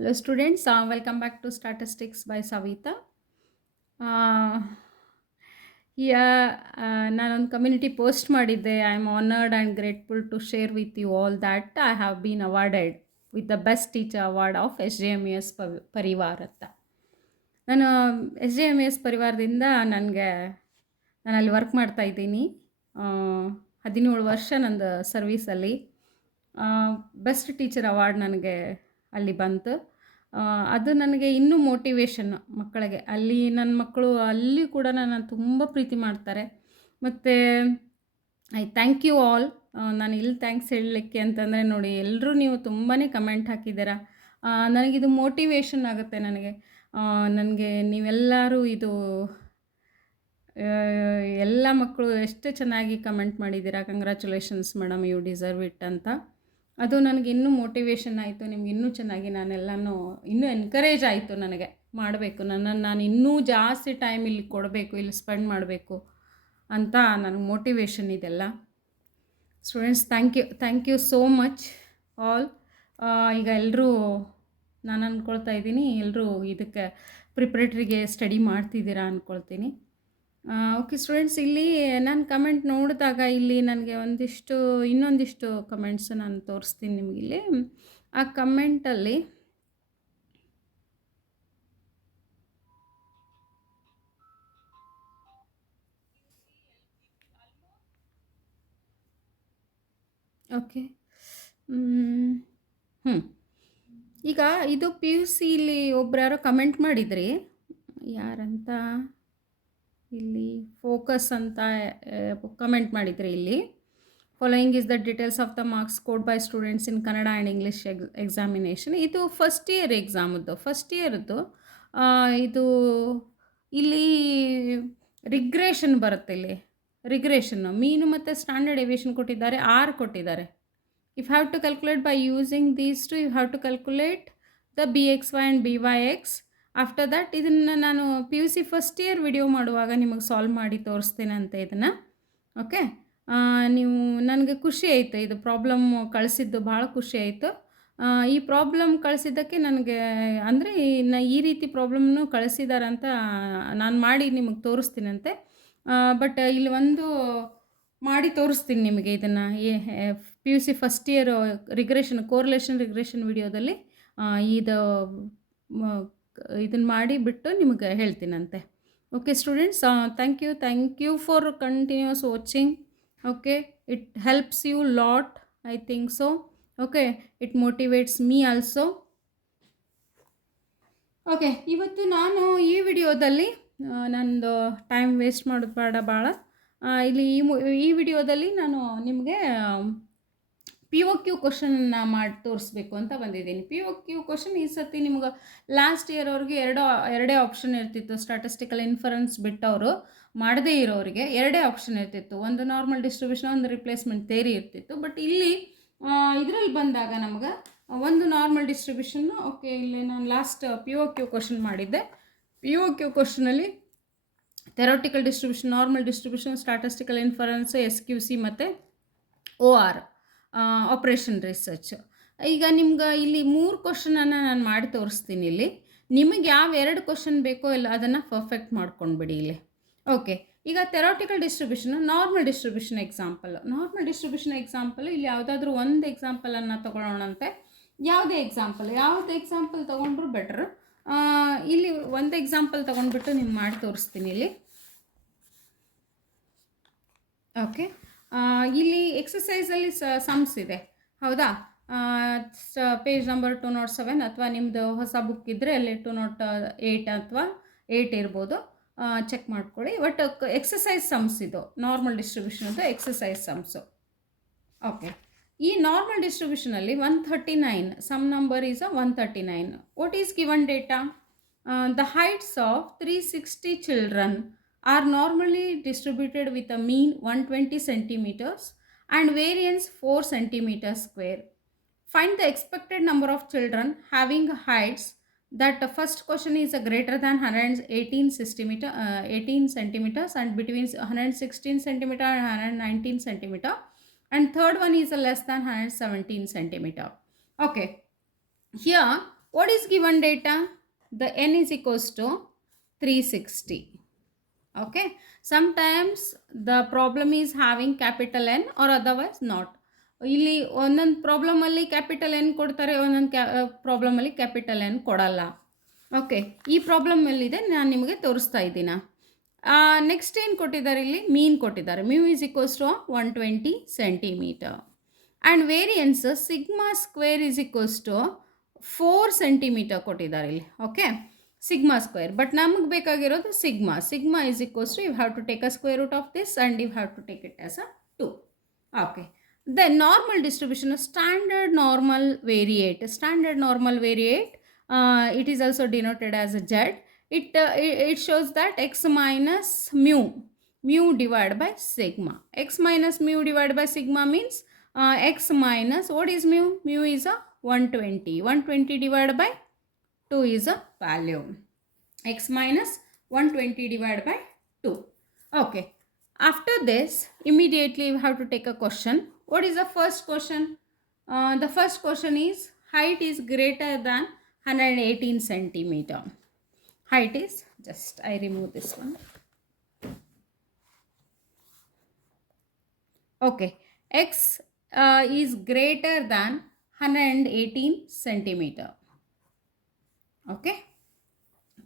Hello, students. Welcome back to Statistics by Savita. Uh, ನಾನೊಂದು community post ಮಾಡಿದ್ದೆ. I am honoured and grateful to share with you all that I have been awarded with the best teacher award of SJMES Parivar ಅಂತ. ನಾನು SJMES ಪರಿವಾರದಿಂದ ನಾನು ಅಲ್ಲಿ work ಮಾಡ್ತಾಯಿದ್ದೀನಿ. 17 ವರ್ಷ ನಂದು ಸರ್ವೀಸಲ್ಲಿ. Best teacher award ನನಗೆ ಅಲ್ಲಿ ಬಂತು. ಅದು ನನಗೆ ಇನ್ನೂ ಮೋಟಿವೇಶನ್ ಮಕ್ಕಳಿಗೆ. ಅಲ್ಲಿ ನನ್ನ ಮಕ್ಕಳು ಅಲ್ಲಿ ಕೂಡ ನನ್ನ ತುಂಬ ಪ್ರೀತಿ ಮಾಡ್ತಾರೆ. ಮತ್ತು ಐ ಥ್ಯಾಂಕ್ ಯು ಆಲ್. ನಾನು ಇಲ್ಲಿ ಥ್ಯಾಂಕ್ಸ್ ಹೇಳಲಿಕ್ಕೆ ಅಂತಂದರೆ ನೋಡಿ, ಎಲ್ಲರೂ ನೀವು ತುಂಬಾ ಕಮೆಂಟ್ ಹಾಕಿದ್ದೀರ. ನನಗಿದು ಮೋಟಿವೇಶನ್ ಆಗುತ್ತೆ ನನಗೆ. ನೀವೆಲ್ಲರೂ ಇದು ಎಲ್ಲ ಮಕ್ಕಳು ಎಷ್ಟು ಚೆನ್ನಾಗಿ ಕಮೆಂಟ್ ಮಾಡಿದ್ದೀರಾ. Congratulations madam, you deserve it ಅಂತ. ಅದು ನನಗೆ ಇನ್ನೂ ಮೋಟಿವೇಶನ್ ಆಯಿತು. ನಿಮ್ಗೆ ಇನ್ನೂ ಚೆನ್ನಾಗಿ ನಾನೆಲ್ಲನೂ ಇನ್ನೂ ಎನ್ಕರೇಜ್ ಆಯಿತು ನನಗೆ ಮಾಡಬೇಕು. ನಾನು ಇನ್ನೂ ಜಾಸ್ತಿ ಟೈಮ್ ಇಲ್ಲಿ ಕೊಡಬೇಕು, ಇಲ್ಲಿ ಸ್ಪೆಂಡ್ ಮಾಡಬೇಕು ಅಂತ ನನಗೆ ಮೋಟಿವೇಶನ್ ಇದೆಲ್ಲ. Students, thank you so much all. ಈಗ ಎಲ್ಲರೂ ನಾನು ಅಂದ್ಕೊಳ್ತಾ ಇದ್ದೀನಿ, ಎಲ್ಲರೂ ಇದಕ್ಕೆ ಪ್ರಿಪ್ರೇಟ್ರಿಗೆ ಸ್ಟಡಿ ಮಾಡ್ತಿದ್ದೀರಾ ಅಂದ್ಕೊಳ್ತೀನಿ. ಓಕೆ ಸ್ಟೂಡೆಂಟ್ಸ್, ಇಲ್ಲಿ ನಾನು ಕಮೆಂಟ್ ನೋಡಿದಾಗ ಇಲ್ಲಿ ನನಗೆ ಇನ್ನೊಂದಿಷ್ಟು ಕಮೆಂಟ್ಸ್ ನಾನು ತೋರಿಸ್ತೀನಿ ನಿಮಗಿಲ್ಲಿ. ಆ ಕಮೆಂಟಲ್ಲಿ ಓಕೆ ಈಗ ಇದು PUCಲಿ ಒಬ್ರು ಯಾರೋ ಕಮೆಂಟ್ ಮಾಡಿದ್ರಿ, ಯಾರಂತ ಇಲ್ಲಿ ಫೋಕಸ್ ಅಂತ ಕಮೆಂಟ್ ಮಾಡಿದ್ರಿ. ಇಲ್ಲಿ following is the details of the marks scored by students in Kannada and English examination. ಇದು ಫಸ್ಟ್ ಇಯರ್ ಎಕ್ಸಾಮದ್ದು. ಫಸ್ಟ್ ಇಯರ್ದು ಇದು ಇಲ್ಲಿ ರಿಗ್ರೇಷನ್ ಬರುತ್ತೆ. ಇಲ್ಲಿ ರಿಗ್ರೇಷನ್ನು ಮೀನು ಮತ್ತು ಸ್ಟ್ಯಾಂಡರ್ಡ್ ಏವಿಯೇಷನ್ ಕೊಟ್ಟಿದ್ದಾರೆ, 6 ಕೊಟ್ಟಿದ್ದಾರೆ. If have to calculate by using these two, you have to calculate the BXY and BYX. After that ಇದನ್ನು ನಾನು PUC ಫಸ್ಟ್ ಇಯರ್ ವಿಡಿಯೋ ಮಾಡುವಾಗ ನಿಮಗೆ ಸಾಲ್ವ್ ಮಾಡಿ ತೋರಿಸ್ತೇನೆ ಅಂತ ಇದನ್ನು. ಓಕೆ, ನೀವು ನನಗೆ ಖುಷಿ ಆಯಿತು, ಇದು ಪ್ರಾಬ್ಲಮ್ ಕಳಿಸಿದ್ದು ಭಾಳ ಖುಷಿ ಆಯಿತು. ಈ ಪ್ರಾಬ್ಲಮ್ ಕಳಿಸಿದ್ದಕ್ಕೆ ನನಗೆ ಅಂದರೆ ಈ ರೀತಿ ಪ್ರಾಬ್ಲಮ್ನು ಕಳಿಸಿದಾರಂತ ನಾನು ಮಾಡಿ ನಿಮಗೆ ತೋರಿಸ್ತೀನಂತೆ. ಬಟ್ ಇಲ್ಲಿ ಒಂದು ಮಾಡಿ ತೋರಿಸ್ತೀನಿ ನಿಮಗೆ ಇದನ್ನು. PUC first year correlation regression ವಿಡಿಯೋದಲ್ಲಿ ಇದನ್ನು ಮಾಡಿ ಬಿಟ್ಟು ನಿಮಗೆ ಹೇಳ್ತೀನಂತೆ. Okay students, thank you for continuous watching. Okay, it helps you lot, I think so. Okay, it motivates me also. Okay, ಇವತ್ತು ನಾನು ಈ ವಿಡಿಯೋದಲ್ಲಿ ನಂದು ಟೈಮ್ ವೇಸ್ಟ್ ಮಾಡೋದು ಬೇಡ ಭಾಳ. ಇಲ್ಲಿ ಈ ವಿಡಿಯೋದಲ್ಲಿ ನಾನು ನಿಮಗೆ POQ ಕ್ವಶನನ್ನು ಮಾಡಿ ತೋರಿಸ್ಬೇಕು ಅಂತ ಬಂದಿದ್ದೀನಿ. POQ ಕ್ವಶನ್ ಈ ಸತಿ ನಿಮ್ಗೆ ಲಾಸ್ಟ್ ಇಯರ್ ಅವ್ರಿಗೆ ಎರಡೇ ಆಪ್ಷನ್ ಇರ್ತಿತ್ತು. ಸ್ಟ್ಯಾಟಿಸ್ಟಿಕಲ್ ಇನ್ಫರೆನ್ಸ್ ಬಿಟ್ಟವರು ಮಾಡದೇ ಇರೋರಿಗೆ ಎರಡೇ ಆಪ್ಷನ್ ಇರ್ತಿತ್ತು. ಒಂದು ನಾರ್ಮಲ್ ಡಿಸ್ಟ್ರಿಬ್ಯೂಷನ್, ಒಂದು ರಿಪ್ಲೇಸ್ಮೆಂಟ್ ಥಿಯರಿ ಇರ್ತಿತ್ತು. ಬಟ್ ಇಲ್ಲಿ ಇದರಲ್ಲಿ ಬಂದಾಗ ನಮ್ಗೆ ಒಂದು ನಾರ್ಮಲ್ ಡಿಸ್ಟ್ರಿಬ್ಯೂಷನ್ನು. ಓಕೆ, ಇಲ್ಲಿ ನಾನು ಲಾಸ್ಟ್ POQ ಕ್ವಶನ್ ಮಾಡಿದ್ದೆ. POQ ಕ್ವಶನಲ್ಲಿ theoretical distribution, normal distribution, statistical inference, SQC ಮತ್ತು OR ಆಪ್ರೇಷನ್ ರಿಸರ್ಚ್. ಈಗ ನಿಮ್ಗೆ ಇಲ್ಲಿ 3 ಕ್ವಶನನ್ನು ನಾನು ಮಾಡಿ ತೋರಿಸ್ತೀನಿ. ಇಲ್ಲಿ ನಿಮಗೆ ಯಾವ 2 ಕ್ವಶನ್ ಬೇಕೋ ಇಲ್ಲ ಅದನ್ನು ಪರ್ಫೆಕ್ಟ್ ಮಾಡ್ಕೊಂಡ್ಬಿಡಿ ಇಲ್ಲಿ. ಓಕೆ, ಈಗ theoretical distribution, normal distribution example ಇಲ್ಲಿ ಯಾವುದಾದ್ರೂ ಒಂದು ಎಕ್ಸಾಂಪಲನ್ನು ತೊಗೊಳ್ಳೋಣಂತೆ. ಯಾವುದೇ ಎಕ್ಸಾಂಪಲ್ ತೊಗೊಂಡ್ರೂ ಬೆಟ್ರ್. ಇಲ್ಲಿ ಒಂದು ಎಕ್ಸಾಂಪಲ್ ತೊಗೊಂಡ್ಬಿಟ್ಟು ನೀವು ಮಾಡಿ ತೋರಿಸ್ತೀನಿ ಇಲ್ಲಿ. ಓಕೆ, ಇಲ್ಲಿ ಎಕ್ಸಸೈಸಲ್ಲಿ ಸಮ್ಸ್ ಇದೆ, ಹೌದಾ? ಪೇಜ್ ನಂಬರ್ 207 ಅಥವಾ ನಿಮ್ಮದು ಹೊಸ ಬುಕ್ ಇದ್ದರೆ ಅಲ್ಲಿ 208 ಅಥವಾ 8 ಇರ್ಬೋದು, ಚೆಕ್ ಮಾಡ್ಕೊಳ್ಳಿ. ಬಟ್ ಎಕ್ಸಸೈಸ್ ಸಮ್ಸ್ ಇದು ನಾರ್ಮಲ್ ಡಿಸ್ಟ್ರಿಬ್ಯೂಷನ್ದು ಎಕ್ಸಸೈಸ್ ಸಮ್ಸು. ಓಕೆ, ಈ ನಾರ್ಮಲ್ ಡಿಸ್ಟ್ರಿಬ್ಯೂಷನಲ್ಲಿ 139, sum number is 139. What is given data? The heights of 360 children are normally distributed with a mean 120 centimeters and variance 4 centimeters square. Find the expected number of children having heights that the first question is greater than 118 centimeters and between 116 centimeter and 119 centimeter, and third one is less than 117 centimeter. Okay, here What is given data? The n is equals to 360. Okay. Sometimes the problem is having capital N or otherwise not. ಇಲ್ಲಿ ಒಂದೊಂದು ಪ್ರಾಬ್ಲಮಲ್ಲಿ capital N ಕೊಡ್ತಾರೆ, ಒಂದೊಂದು ಪ್ರಾಬ್ಲಮಲ್ಲಿ capital N ಕೊಡಲ್ಲ. Okay, ಈ ಪ್ರಾಬ್ಲಮಲ್ಲಿದೆ, ನಾನು ನಿಮಗೆ ತೋರಿಸ್ತಾ ಇದ್ದೀನ. Next ಏನು ಕೊಟ್ಟಿದ್ದಾರೆ, ಇಲ್ಲಿ ಮೀನ್ ಕೊಟ್ಟಿದ್ದಾರೆ. Mu is equals to 120 centimetre. And variance sigma square is equals to 4 centimetre ಕೊಟ್ಟಿದ್ದಾರೆ ಇಲ್ಲಿ. Okay, sigma square. ಬಟ್ ನಮಗೆ ಬೇಕಾಗಿರೋದು sigma. Sigma is equals to, you have to take a square root of this and you have to take it as a 2. Okay, the normal distribution of standard normal variate. Standard normal variate, it is also denoted as a Z. It shows that x minus mu divided by sigma. X minus mu divided by sigma means x minus, what is mu? Mu is a 120. 120 divided by 2 is a value. X minus 120 divided by 2. Okay. After this, immediately we have to take a question. What is the first question? The first question is, height is greater than 118 centimeter. Height is, just I remove this one. Okay, x is greater than 118 centimeter. Okay,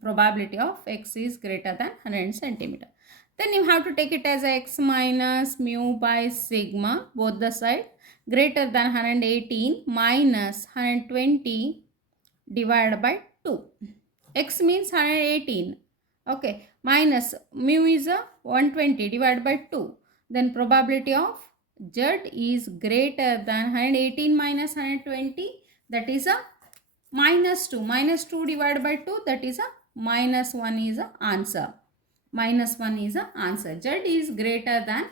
probability of x is greater than 100 centimeter. Then you have to take it as x minus mu by sigma, both the side, greater than 118 minus 120 divided by 2. X means 118. Okay, minus mu is a 120 divided by 2. Then probability of Z is greater than 118 minus 120, that is a minus 2. Minus 2 divided by 2, that is a minus 1 is a answer. Minus 1 is the answer. Z is greater than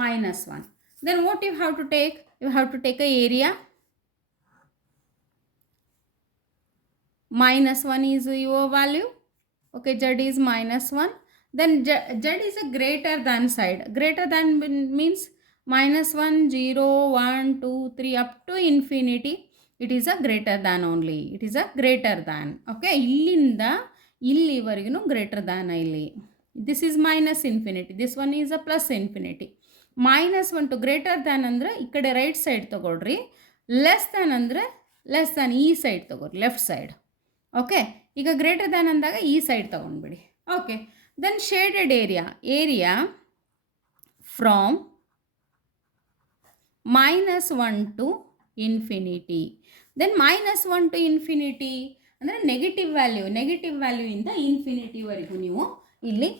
minus 1. Then what you have to take? You have to take a area. Minus 1 is your value. Okay, Z is minus 1. Then Z is a greater than side. Greater than means minus 1, 0, 1, 2, 3 up to infinity. It is a greater than only. It is a greater than. Okay, ಇಲ್ಲಿಂದ ಇಲ್ಲಿವರೆಗೂ greater than ಇಲ್ಲಿ. This is minus infinity. This one is a plus infinity. Minus 1 to greater than ಅಂದರೆ ಈ ಕಡೆ right side ತಗೊಳ್ರಿ. Less than ಅಂದರೆ less than ಈ side ತಗೊಳ್ರಿ, ಲೆಫ್ಟ್ ಸೈಡ್. ಓಕೆ, ಈಗ ಗ್ರೇಟರ್ ದ್ಯಾನ್ ಅಂದಾಗ ಈ ಸೈಡ್ ತಗೊಂಡ್ಬಿಡಿ. Okay, then shaded area from minus 1 to infinity. Then minus 1 to infinity ಅಂದರೆ ನೆಗೆಟಿವ್ ವ್ಯಾಲ್ಯೂಯಿಂದ ಇನ್ಫಿನಿಟಿವರೆಗೂ ನೀವು ಇಲ್ಲಿ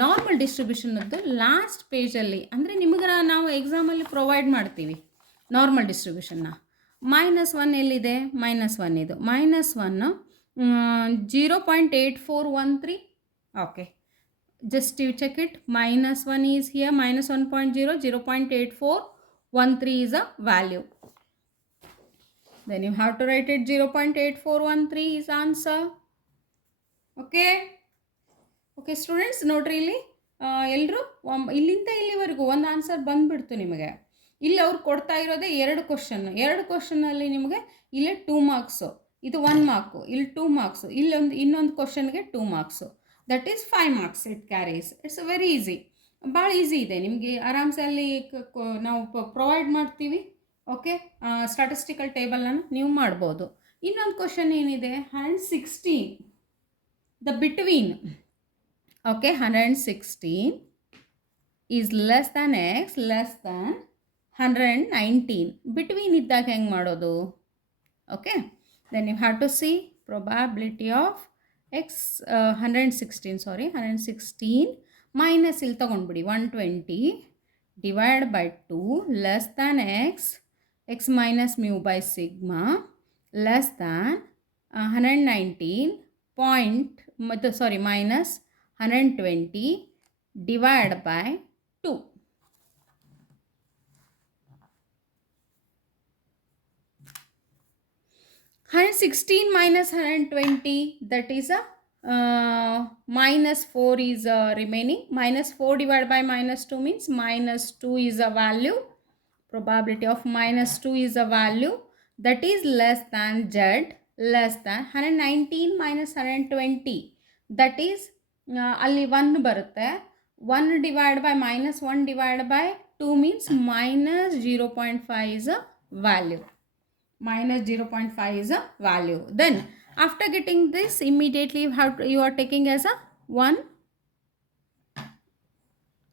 ನಾರ್ಮಲ್ ಡಿಸ್ಟ್ರಿಬ್ಯೂಷನ್ ಅಂತ ಲಾಸ್ಟ್ ಪೇಜಲ್ಲಿ, ಅಂದರೆ ನಿಮಗೆ ನಾವು ಎಕ್ಸಾಮಲ್ಲಿ ಪ್ರೊವೈಡ್ ಮಾಡ್ತೀವಿ ನಾರ್ಮಲ್ ಡಿಸ್ಟ್ರಿಬ್ಯೂಷನ್ನ. minus 1 ಎಲ್ಲಿದೆ? minus 1 ಇದು. minus 1 0.8413. Okay, just you check it. minus 1 is here, minus 1.0, 0.8413 is a value. Then you have to write it 0.8413 is answer. Okay. Okay students, ನೋಡ್ರಿ ಇಲ್ಲಿ ಎಲ್ಲರೂ ಇಲ್ಲಿಂದ ಇಲ್ಲಿವರೆಗೂ ಒಂದು ಆನ್ಸರ್ ಬಂದುಬಿಡ್ತು ನಿಮಗೆ. ಇಲ್ಲಿ ಅವ್ರು ಕೊಡ್ತಾ ಇರೋದೇ 2 ಕ್ವಶನ್ನಲ್ಲಿ ನಿಮಗೆ ಇಲ್ಲೇ 2 ಮಾರ್ಕ್ಸು, ಇದು 1 ಮಾರ್ಕು, ಇಲ್ಲಿ 2 ಮಾರ್ಕ್ಸು, ಇನ್ನೊಂದು ಕ್ವಶನ್ಗೆ 2 marks, that is 5 marks it carries. It's very easy, ಭಾಳ ಈಸಿ ಇದೆ ನಿಮಗೆ. ಆರಾಮ್ಸೆ ಅಲ್ಲಿ ನಾವು ಪ್ರೊವೈಡ್ ಮಾಡ್ತೀವಿ. ಓಕೆ, ಸ್ಟ್ಯಾಟಿಸ್ಟಿಕಲ್ ಟೇಬಲನ್ನು ನೀವು ಮಾಡ್ಬೋದು. ಇನ್ನೊಂದು ಕ್ವಶನ್ ಏನಿದೆ, 116 the between. Okay, 116 is less than x less than 119. Between ಇದ್ದಾಗ ಹೆಂಗೆ ಮಾಡೋದು? Okay, then you have to see probability of x 116 minus ಇಲ್ಲಿ ತಗೊಂಡ್ಬಿಡಿ 120 divided by 2 less than x minus mu by sigma less than 119 minus 120 divided by 2. And 16 minus 120, that is a minus 4 is remaining. Minus 4 divided by minus 2 means minus 2 is a value. Probability of minus 2 is a value that is less than Z. Less than 119 minus 120 that is ಅಲ್ಲಿ 1 ಬರುತ್ತೆ. 1 divide by minus 1 divide by 2 means minus 0.5 is a value. Minus 0.5 is a value. Then after getting this, immediately you are taking as a 1.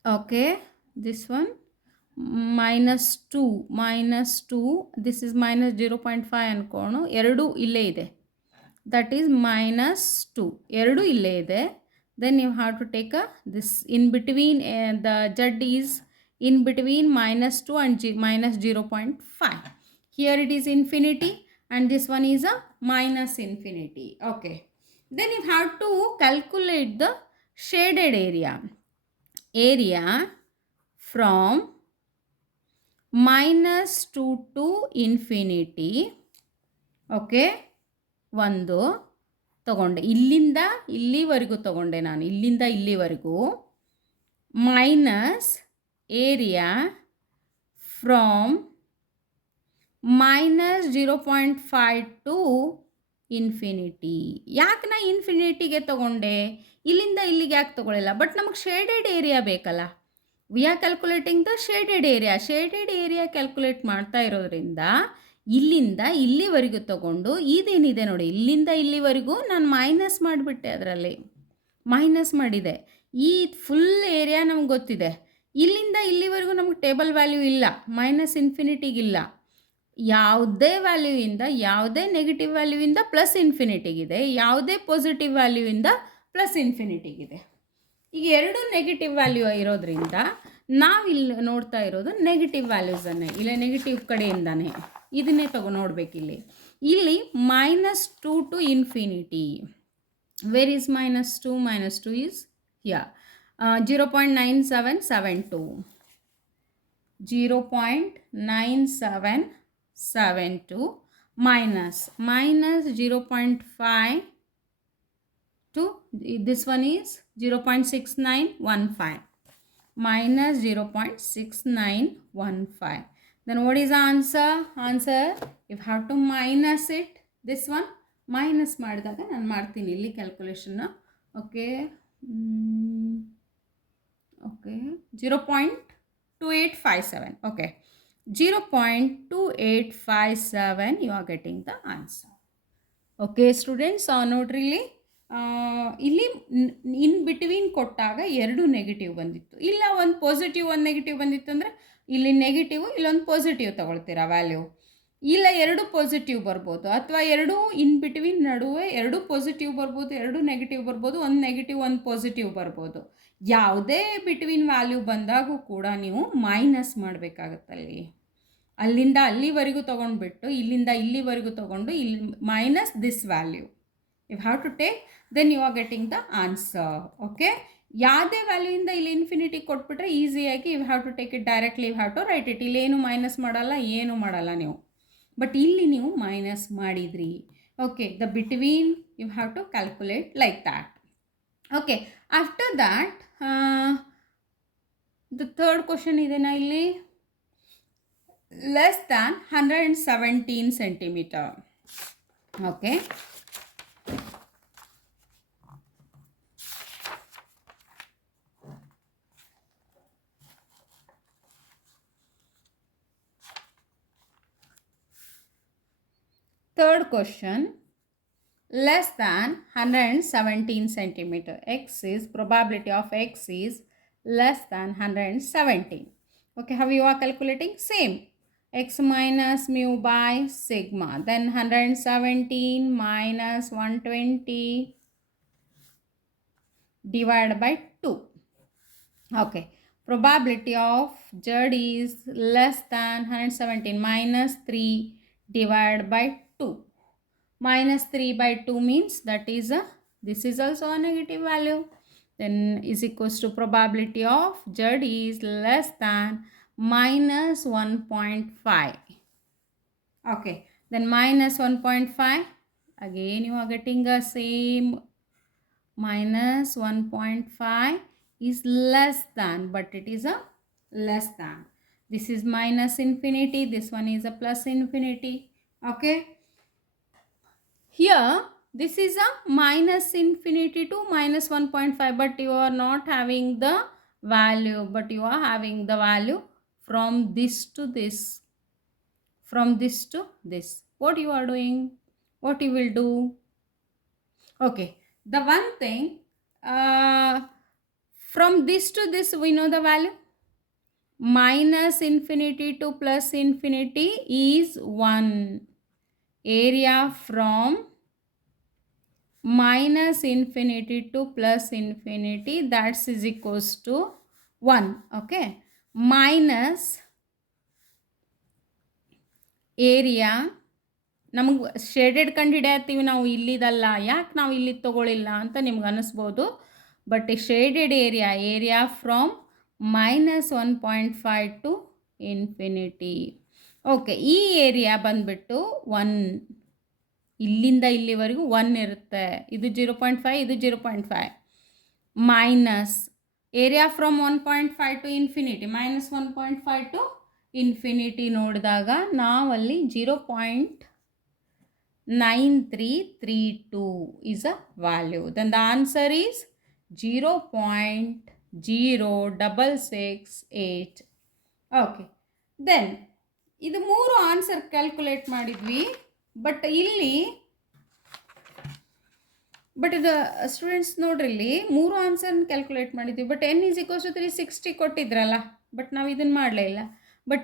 Okay, this one minus 2, this is minus 0.5 ಅನ್ಕೋಣ. ಎರಡು ಇಲ್ಲೇ ಇದೆ, that is minus 2, ಎರಡು ಇಲ್ಲೇ ಇದೆ. Then you have to take a this in between, the z is in between minus 2 and minus 0.5. Here it is infinity and this one is a minus infinity. Okay, then you have to calculate the shaded area from minus 2 to infinity. Okay, ಒಂದು ತಗೊಂಡೆ, ಇಲ್ಲಿಂದ ಇಲ್ಲಿವರೆಗೂ ತಗೊಂಡೆ ನಾನು, ಇಲ್ಲಿಂದ ಇಲ್ಲಿವರೆಗೂ, minus area from minus 0.5 to infinity. ಯಾಕೆ ನಾ ಇನ್ಫಿನಿಟಿಗೆ ತಗೊಂಡೆ, ಇಲ್ಲಿಂದ ಇಲ್ಲಿಗೆ ಯಾಕೆ ತಗೊಳ್ಳಿಲ್ಲ? ಬಟ್ ನಮಗೆ ಶೇಡೆಡ್ ಏರಿಯಾ ಬೇಕಲ್ಲ. We are calculating the shaded area calculate ಮಾಡ್ತಾ ಇರೋದ್ರಿಂದ ಇಲ್ಲಿಂದ ಇಲ್ಲಿವರೆಗೂ ತಗೊಂಡು, ಇದೇನಿದೆ ನೋಡಿ, ಇಲ್ಲಿಂದ ಇಲ್ಲಿವರೆಗೂ ನಾನು ಮೈನಸ್ ಮಾಡಿಬಿಟ್ಟೆ, ಅದರಲ್ಲಿ ಮೈನಸ್ ಮಾಡಿದೆ. ಈ ಫುಲ್ ಏರಿಯಾ ನಮ್ಗೆ ಗೊತ್ತಿದೆ. ಇಲ್ಲಿಂದ ಇಲ್ಲಿವರೆಗೂ ನಮ್ಗೆ ಟೇಬಲ್ ವ್ಯಾಲ್ಯೂ ಇಲ್ಲ, ಮೈನಸ್ ಇನ್ಫಿನಿಟಿಗಿಲ್ಲ. ಯಾವುದೇ ವ್ಯಾಲ್ಯೂಯಿಂದ, ಯಾವುದೇ ನೆಗೆಟಿವ್ ವ್ಯಾಲ್ಯೂಯಿಂದ ಪ್ಲಸ್ ಇನ್ಫಿನಿಟಿಗಿದೆ, ಯಾವುದೇ ಪಾಸಿಟಿವ್ ವ್ಯಾಲ್ಯೂಯಿಂದ ಪ್ಲಸ್ ಇನ್ಫಿನಿಟಿಗಿದೆ. ಈಗ ಎರಡು ನೆಗೆಟಿವ್ ವ್ಯಾಲ್ಯೂ ಇರೋದ್ರಿಂದ ನಾವಿಲ್ಲಿ ನೋಡ್ತಾ ಇರೋದು ನೆಗೆಟಿವ್ ವ್ಯಾಲ್ಯೂಸನ್ನೇ, ಇಲ್ಲ ನೆಗೆಟಿವ್ ಕಡೆಯಿಂದಾನೆ ಇದನ್ನೇ ನೋಡ್ಬೇಕು. ಇಲ್ಲಿ minus 2 to infinity. Where is minus 2? Minus 2 is here. 0.9772 0.9772 minus 0.5 to this one is 0.6915 minus 0.6915. Then what is the answer? Answer, if you have to minus it, this one minus ಮಾಡಿದಾಗ ನಾನು ಮಾಡ್ತೀನಿ ಇಲ್ಲಿ ಕ್ಯಾಲ್ಕುಲೇಷನ್ನ. Okay, okay, 0.2857. Okay, 0.2857 you are getting the answer. Okay students, ನೋಡ್ರಿ ಇಲ್ಲಿ in between ಕೊಟ್ಟಾಗ ಎರಡು negative ಬಂದಿತ್ತು, ಇಲ್ಲ ಒಂದು ಪಾಸಿಟಿವ್ ಒಂದು ನೆಗೆಟಿವ್ ಬಂದಿತ್ತು ಅಂದರೆ ಇಲ್ಲಿ ನೆಗೆಟಿವ್ ಇಲ್ಲೊಂದು ಪಾಸಿಟಿವ್ ತಗೊಳ್ತೀರಾ ವ್ಯಾಲ್ಯೂ, ಇಲ್ಲ ಎರಡು ಪಾಸಿಟಿವ್ ಬರ್ಬೋದು, ಅಥವಾ ಎರಡು ಇನ್ ಬಿಟ್ವೀನ್ ನಡುವೆ ಎರಡು ಪಾಸಿಟಿವ್ ಬರ್ಬೋದು, ಎರಡು ನೆಗೆಟಿವ್ ಬರ್ಬೋದು, ಒಂದು ನೆಗೆಟಿವ್ ಒಂದು ಪಾಸಿಟಿವ್ ಬರ್ಬೋದು. ಯಾವುದೇ ಬಿಟ್ವೀನ್ ವ್ಯಾಲ್ಯೂ ಬಂದಾಗೂ ಕೂಡ ನೀವು ಮೈನಸ್ ಮಾಡಬೇಕಾಗತ್ತಲ್ಲಿ. ಅಲ್ಲಿಂದ ಅಲ್ಲಿವರೆಗೂ ತೊಗೊಂಡ್ಬಿಟ್ಟು ಇಲ್ಲಿಂದ ಇಲ್ಲಿವರೆಗೂ ತೊಗೊಂಡು ಇಲ್ಲಿ minus this value you have to take, then you are getting the answer. Okay, ಯಾವುದೇ ವ್ಯಾಲ್ಯೂಯಿಂದ ಇಲ್ಲಿ ಇನ್ಫಿನಿಟಿ ಕೊಟ್ಬಿಟ್ರೆ ಈಸಿಯಾಗಿ you have to take it directly, you have to write it. ಇಲ್ಲೇನು ಮೈನಸ್ ಮಾಡಲ್ಲ, ಏನು ಮಾಡಲ್ಲ ನೀವು, ಬಟ್ ಇಲ್ಲಿ ನೀವು ಮೈನಸ್ ಮಾಡಿದ್ರಿ. Okay, the between you have to calculate like that. Okay, after that the third question ಇದೆನಾ ಇಲ್ಲಿ, less than 117 centimeter. Okay, third question, less than 117 centimeter. X is, probability of X is less than 117. Okay, how you are calculating? Same, x minus mu by sigma, then 117 minus 120 divided by 2. Okay, probability of Z is less than 117, minus 3 divided by 2. Minus 3 by 2 means that is this is also a negative value. Then is equals to probability of Z is less than minus 1.5. Okay, then minus 1.5, again you are getting a same, minus 1.5 is less than, but it is a less than. This is minus infinity, this one is a plus infinity. Okay, Here, this is a minus infinity to minus 1.5, but you are not having the value, but you are having the value from this to this, from this to this. What you are doing? What you will do? Okay, the one thing, from this to this, we know the value. Minus infinity to plus infinity is 1. Area from minus infinity to plus infinity, that is equals to 1. Okay, minus area ನಮಗೆ shaded ಕಂಡು ಹಿಡಿಯತ್ತೀವಿ ನಾವು, ಇಲ್ಲಿದಲ್ಲ, ಯಾಕೆ ನಾವು ಇಲ್ಲಿ ತೊಗೊಳ್ಳಿಲ್ಲ ಅಂತ ನಿಮ್ಗೆ ಅನ್ನಿಸ್ಬೋದು. But shaded area from -1.5 to infinity. Okay, ಈ ಏರಿಯಾ ಬಂದುಬಿಟ್ಟು 1, ಇಲ್ಲಿಂದ ಇಲ್ಲಿವರೆಗೂ 1 ಇರುತ್ತೆ. ಇದು 0.5, ಇದು 0.5. Minus area from 1.5 to infinity, -1.5 to infinity ನೋಡಿದಾಗ ನಾವಲ್ಲಿ 0.9332 is a value. Then the answer is 0.0668. Okay, then ಇದು 3 ಆನ್ಸರ್ ಕ್ಯಾಲ್ಕುಲೇಟ್ ಮಾಡಿದ್ವಿ. ಬಟ್ ಇಲ್ಲಿ ಇದು ಸ್ಟೂಡೆಂಟ್ಸ್ ನೋಡ್ರಿ, ಇಲ್ಲಿ 3 ಆನ್ಸರ್ನ ಕ್ಯಾಲ್ಕುಲೇಟ್ ಮಾಡಿದ್ವಿ. ಬಟ್ n = 360 ಕೊಟ್ಟಿದ್ರಲ್ಲ, ಬಟ್ ನಾವು ಇದನ್ನು ಮಾಡಲೇ ಇಲ್ಲ. But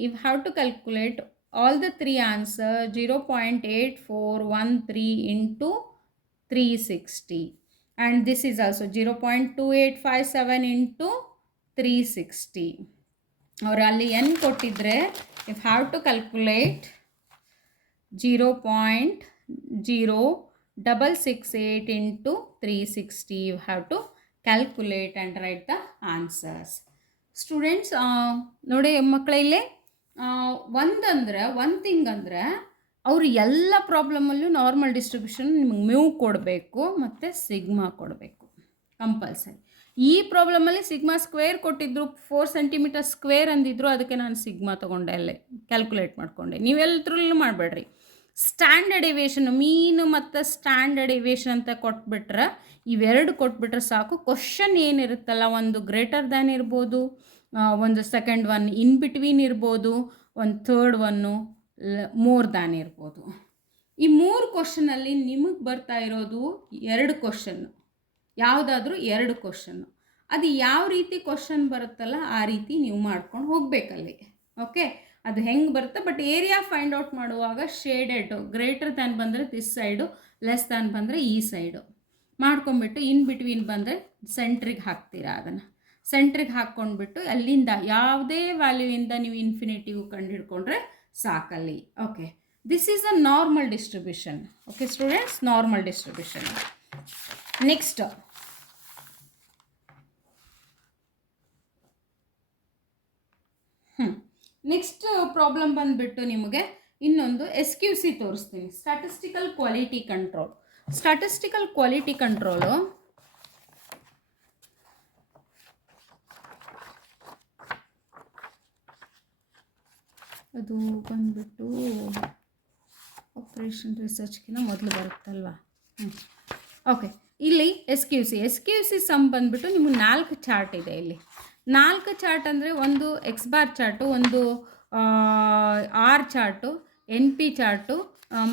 you have to calculate all the 3 answers. 0.8413 into 360, and this is also 0.2857 into 360. or ಅಲ್ಲಿ n ಕೊಟ್ಟಿದ್ರೆ you have to calculate 0.0668 into 360. you have to calculate and write the answers. Students ನೋಡಿ ಮಕ್ಕಳಲ್ಲಿ ಒಂದು thing ಅಂದರೆ ಅವರು ಎಲ್ಲ ಪ್ರಾಬ್ಲಮಲ್ಲೂ normal distribution ನಿಮಗೆ mu ಕೊಡಬೇಕು ಮತ್ತು ಸಿಗ್ಮಾ ಕೊಡಬೇಕು ಕಂಪಲ್ಸರಿ. ಈ ಪ್ರಾಬ್ಲಮಲ್ಲಿ ಸಿಗ್ಮಾ ಸ್ಕ್ವೇರ್ ಕೊಟ್ಟಿದ್ರು, 4 ಸೆಂಟಿಮೀಟರ್ ಸ್ಕ್ವೇರ್ ಅಂದಿದ್ರು, ಅದಕ್ಕೆ ನಾನು ಸಿಗ್ಮಾ ತೊಗೊಂಡೆ, ಅಲ್ಲೇ ಕ್ಯಾಲ್ಕುಲೇಟ್ ಮಾಡಿಕೊಂಡೆ. ನೀವೆಲ್ಲದ್ರಲ್ಲೂ ಮಾಡಬೇಡ್ರಿ. ಸ್ಟ್ಯಾಂಡರ್ಡ್ ಏವಿಯೇಷನ್, ಮೀನು ಮತ್ತು ಸ್ಟ್ಯಾಂಡರ್ಡ್ ಏವಿಯೇಷನ್ ಅಂತ ಕೊಟ್ಬಿಟ್ರೆ, ಇವೆರಡು ಕೊಟ್ಬಿಟ್ರೆ ಸಾಕು. ಕ್ವಶನ್ ಏನಿರುತ್ತಲ್ಲ, ಒಂದು ಗ್ರೇಟರ್ ದ್ಯಾನ್ ಇರ್ಬೋದು, ಒಂದು ಸೆಕೆಂಡ್ ಒನ್ ಇನ್ ಬಿಟ್ವೀನ್ ಇರ್ಬೋದು, ಒಂದು ಥರ್ಡ್ ಒನ್ನು ಮೋರ್ ದ್ಯಾನ್ ಇರ್ಬೋದು. ಈ 3 ಕ್ವಶನಲ್ಲಿ ನಿಮಗೆ ಬರ್ತಾ ಇರೋದು 2 ಕ್ವಶನ್ನು, ಯಾವುದಾದ್ರೂ 2 ಕ್ವಶನ್ನು. ಅದು ಯಾವ ರೀತಿ ಕ್ವಶನ್ ಬರುತ್ತಲ್ಲ ಆ ರೀತಿ ನೀವು ಮಾಡ್ಕೊಂಡು ಹೋಗಬೇಕಲ್ಲಿ. ಓಕೆ, ಅದು ಹೆಂಗೆ ಬರುತ್ತೆ. ಬಟ್ ಏರಿಯಾ ಫೈಂಡ್ ಔಟ್ ಮಾಡುವಾಗ ಶೇಡೆಡ್ ಗ್ರೇಟರ್ ದ್ಯಾನ್ ಬಂದರೆ ದಿಸ್ ಸೈಡು, ಲೆಸ್ ದ್ಯಾನ್ ಬಂದರೆ ಈ ಸೈಡು ಮಾಡ್ಕೊಂಬಿಟ್ಟು, ಇನ್ ಬಿಟ್ವೀನ್ ಬಂದರೆ ಸೆಂಟ್ರಿಗೆ ಹಾಕ್ತೀರಾ. ಅದನ್ನು ಸೆಂಟ್ರಿಗೆ ಹಾಕ್ಕೊಂಡ್ಬಿಟ್ಟು ಅಲ್ಲಿಂದ ಯಾವುದೇ ವ್ಯಾಲ್ಯೂಯಿಂದ ನೀವು ಇನ್ಫಿನಿಟಿವ್ ಕಂಡು ಹಿಡ್ಕೊಂಡ್ರೆ ಸಾಕಲ್ಲಿ. Okay, this is a normal distribution. Okay students, normal distribution. Next next problem ಬಂದುಬಿಟ್ಟು ನಿಮಗೆ ಇನ್ನೊಂದು SQC ತೋರಿಸ್ತೀನಿ, statistical quality control. Statistical quality control ಅದು ಬಂದುಬಿಟ್ಟು ಆಪ್ರೇಷನ್ ರಿಸರ್ಚ್ಗಿಂತ ಮೊದಲು ಬರುತ್ತಲ್ವ. ಓಕೆ, ಇಲ್ಲಿ SQC ಸಮ್ ಬಂದುಬಿಟ್ಟು ನಿಮಗೆ 4 ಚಾರ್ಟ್ ಇದೆ. ಇಲ್ಲಿ 4 ಚಾರ್ಟ್ ಅಂದರೆ ಒಂದು X ಬಾರ್ ಚಾರ್ಟು, ಒಂದು R ಚಾರ್ಟು, NP ಚಾರ್ಟು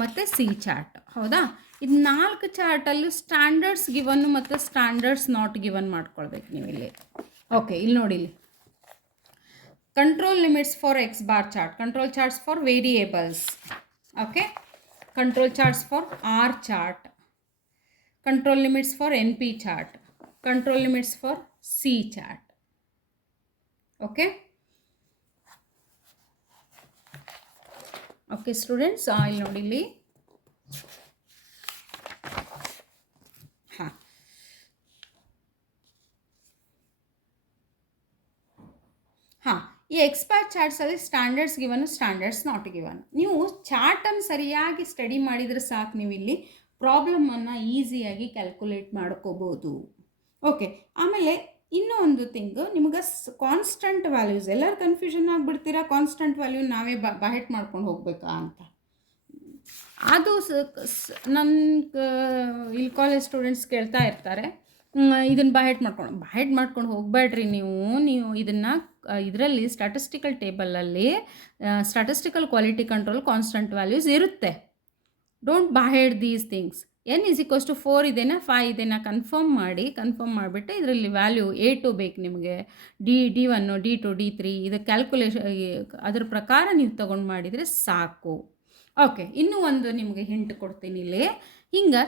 ಮತ್ತು C ಚಾರ್ಟ್. ಹೌದಾ? ಇದು 4 ಚಾರ್ಟಲ್ಲೂ ಸ್ಟ್ಯಾಂಡರ್ಡ್ಸ್ ಗಿವನ್ನು ಮತ್ತು ಸ್ಟ್ಯಾಂಡರ್ಡ್ಸ್ ನಾಟ್ ಗಿವನ್ ಮಾಡ್ಕೊಳ್ಬೇಕು ನೀವು ಇಲ್ಲಿ. ಓಕೆ, ಇಲ್ಲಿ ನೋಡಿ, ಇಲ್ಲಿ control limits for X bar chart, control charts for variables. Okay, control charts for R chart, control limits for NP chart, control limits for C chart. Okay, okay students, ಇಲ್ಲಿ ನೋಡಿ, ಇಲ್ಲಿ ಈ X ಬಾರ್ ಚಾರ್ಟ್ಸಲ್ಲಿ standards given, standards not given. ನೀವು ಚಾರ್ಟನ್ನು ಸರಿಯಾಗಿ study ಮಾಡಿದರೆ ಸಾಕು, ನೀವು ಇಲ್ಲಿ ಪ್ರಾಬ್ಲಮನ್ನು ಈಸಿಯಾಗಿ ಕ್ಯಾಲ್ಕುಲೇಟ್ ಮಾಡ್ಕೋಬೋದು. ಓಕೆ, ಆಮೇಲೆ ಇನ್ನೂ ಒಂದು ಥಿಂಗು, ನಿಮಗೆ ಕಾನ್ಸ್ಟಂಟ್ ವ್ಯಾಲ್ಯೂಸ್, ಎಲ್ಲರೂ ಕನ್ಫ್ಯೂಷನ್ ಆಗಿಬಿಡ್ತೀರಾ, ಕಾನ್ಸ್ಟಂಟ್ ವ್ಯಾಲ್ಯೂ ನಾವೇ ಬಹೆಟ್ ಮಾಡ್ಕೊಂಡು ಹೋಗ್ಬೇಕಾ ಅಂತ. ಅದು ನನ್ನ ಇಲ್ಲಿ ಕಾಲೇಜ್ ಸ್ಟೂಡೆಂಟ್ಸ್ ಕೇಳ್ತಾ ಇರ್ತಾರೆ, ಇದನ್ನು ಬಾಯೆಟ್ ಮಾಡ್ಕೊಂಡು ಹೋಗಬೇಡ್ರಿ ನೀವು ಇದನ್ನು ಇದರಲ್ಲಿ ಸ್ಟ್ಯಾಟಿಸ್ಟಿಕಲ್ ಟೇಬಲಲ್ಲಿ statistical quality control constant values ಇರುತ್ತೆ. Don't by heart these things. n = 4 ಇದೆನಾ 5 ಇದೆನಾ ಕನ್ಫರ್ಮ್ ಮಾಡಿಬಿಟ್ಟು ಇದರಲ್ಲಿ ವ್ಯಾಲ್ಯೂ A2 ಬೇಕು ನಿಮಗೆ, D1 D2 D3 ಇದು ಕ್ಯಾಲ್ಕುಲೇಷನ್ ಅದ್ರ ಪ್ರಕಾರ ನೀವು ತೊಗೊಂಡು ಮಾಡಿದರೆ ಸಾಕು. ಓಕೆ, ಇನ್ನೂ ಒಂದು ನಿಮಗೆ ಹಿಂಟ್ ಕೊಡ್ತೀನಿ ಇಲ್ಲಿ. ಹಿಂಗೆ